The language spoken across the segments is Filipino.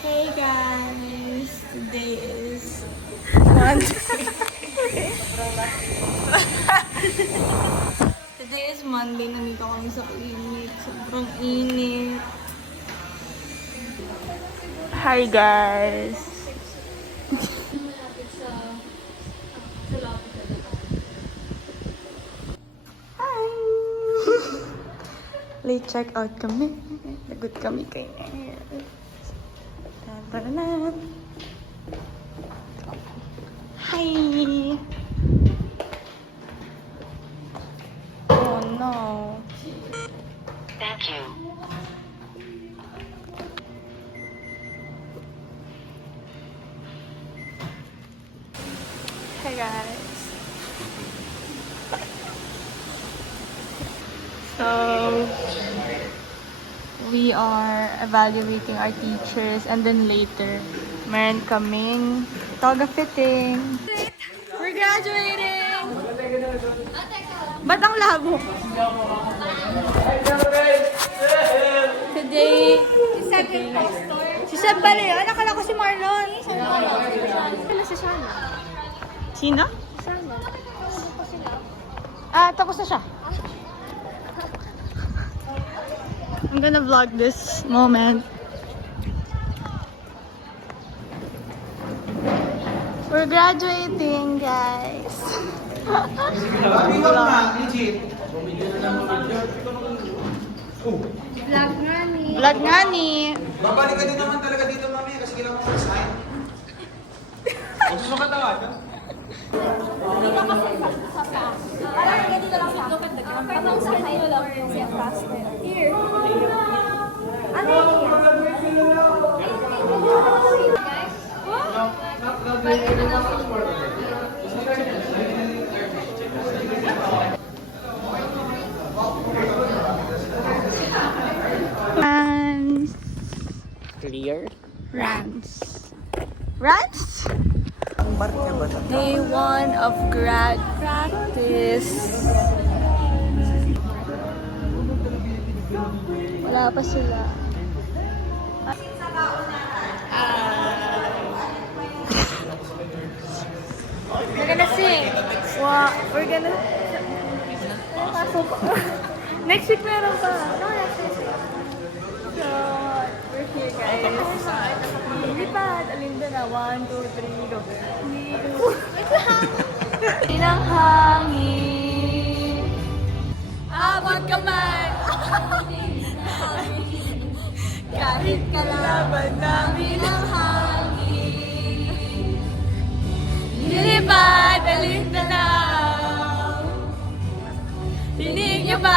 Hey guys! Today is Monday. Today is Monday. Nandito kami sa clinic. Sobrang init. Hi guys! Hi! Late check out kami. Lagot kami kay Air. Tadadanan. Hi! Oh no. Thank you. Hi guys. So, we are evaluating our teachers and then later, meron kaming toga fitting. We're graduating! Ba't ang labo? Today, si Seb pala yun. Akala ko si Marlon. Kala si Shana. Sino? Shana. Ah, tapos na siya. I'm gonna vlog this moment. We're graduating, guys. Vlog nga ni. Babalik ka din naman talaga dito mamaya kasi kailangan ko mag-sign. Huwag mo katawan, ha? Parang ganito lang sa akin. Parang sa tayo lang yung siya faster. Here. Ano yun? Guys? Rans. Clear? Rans. Rans? Day 1 of grad practice. Wala pa sila. We're gonna sing. We're gonna... Next week meron pa. No, next week. So, we're here guys. Lipad. Alinda na. 1, 2, 3, go. Inang hangin. Abot kamay. Kahit kalaban namin ang hangin. Lilipad, alinda na. Dinig niyo ba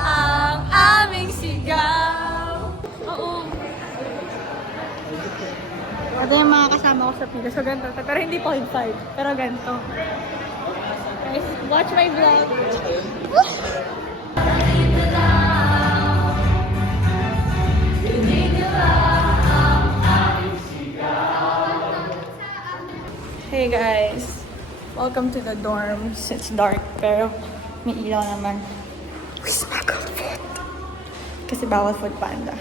ang aming sigaw? Oo. Ito yung mga kasama ko sa pila. So, ganito. Pero hindi 0.5. Pero ganito. Guys, watch my vlog. Hey guys. Welcome to the dorms. It's dark pero may ilaw naman. We smuggled food. Kasi bawal food panda.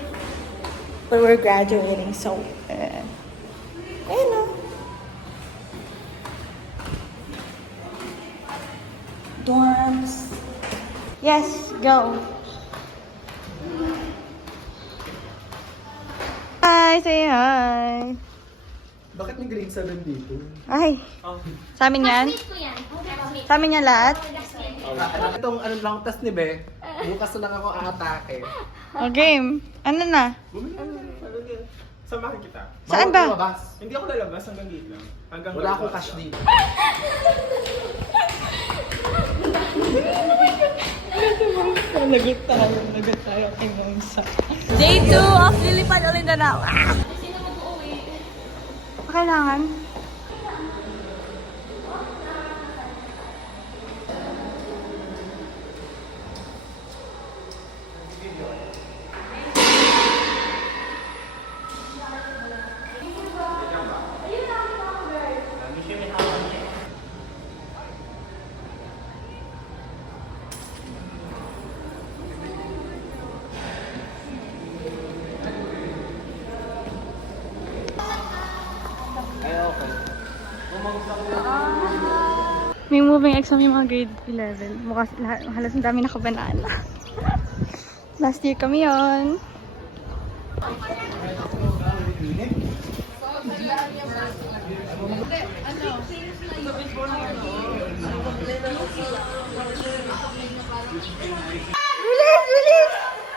But we're graduating so... ayun na. Dorms. Yes, go. Hi, say hi. Bakit may grade 7 dito? Ay, sa amin yan? Ko yan. Sa amin yan lahat? Itong ano lang test ni Be, bukas na lang ako aatake. O game. Ano na? Samahan kita. Saan Bawal ba? lumabas. Hindi ako lalabas hanggang gate lang. Hanggang Wala akong cash dito. Lagot tayo kay Monsa. Day 2 of Lilipad Olindanao. Sino mag-uwi? Kailangan? May moving exam yung mga grade 11. Mukha halos ang dami nakabanana. Last year kami yon. Bilis! Bilis!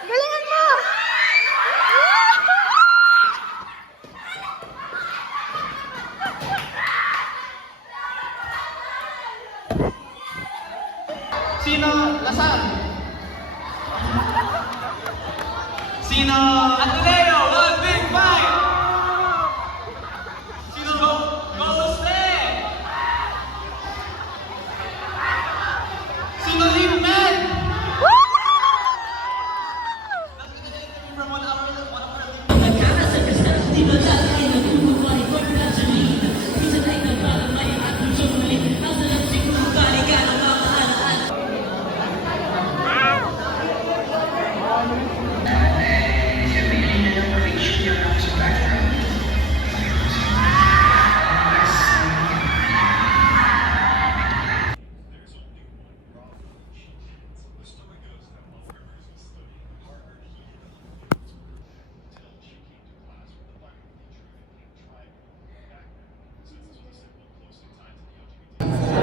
Galingan mo! Sino lasal? Sino Ateneo? One big fight! Sino Goste? Sino Liman?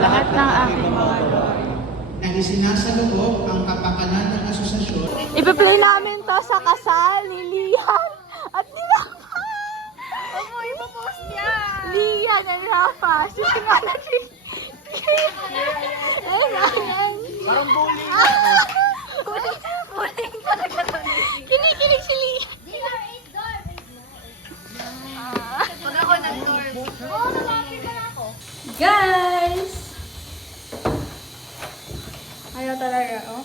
Lahat ng aking mga lord. na isinasaloob ang kapakanan ng asosasyon. Ipa-play namin to sa kasal ni Lian at ni Rafa. Ano, ipa-post niya. Lian and Rafa. Sila nga na si... Ayan. Parang bowling. Bowling talaga to. Kinikilig si Lian. Pag ako nag-dorm. Oo, nalapit ka na ako. Guys! Ayaw talaga, oh.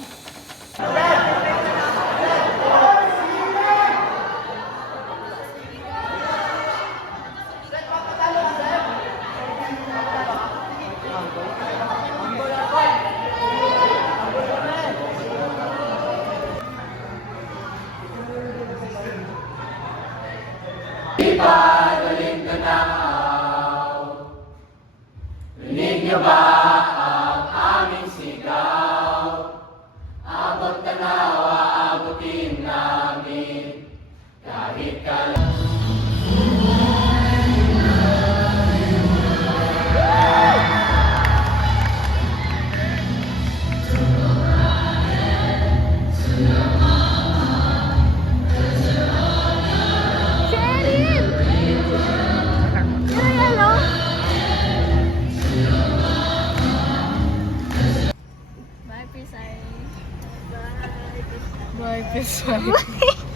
Cheryl! Ay, hello! Bye, Prisay. Bye, Bye,